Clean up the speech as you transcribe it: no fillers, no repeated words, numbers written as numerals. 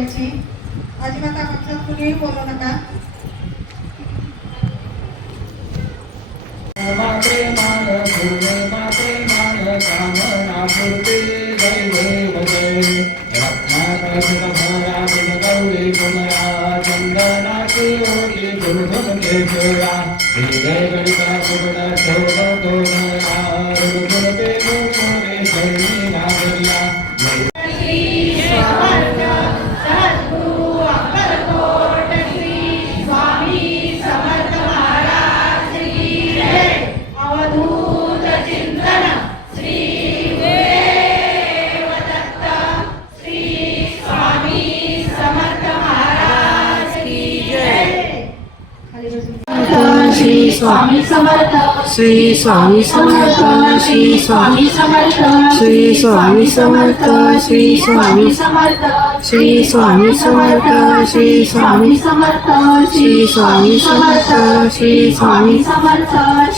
बोलायची. अजिबात आमच्यात कुणीही बोलू नका. श्री स्वामी समर्थ श्री स्वामी समर्थ श्री स्वामी समर्थ श्री स्वामी समर्थ श्री स्वामी समर्थ श्री स्वामी समर्थ श्री स्वामी समर्थ श्री स्वामी समर्थ श्री स्वामी समर्थ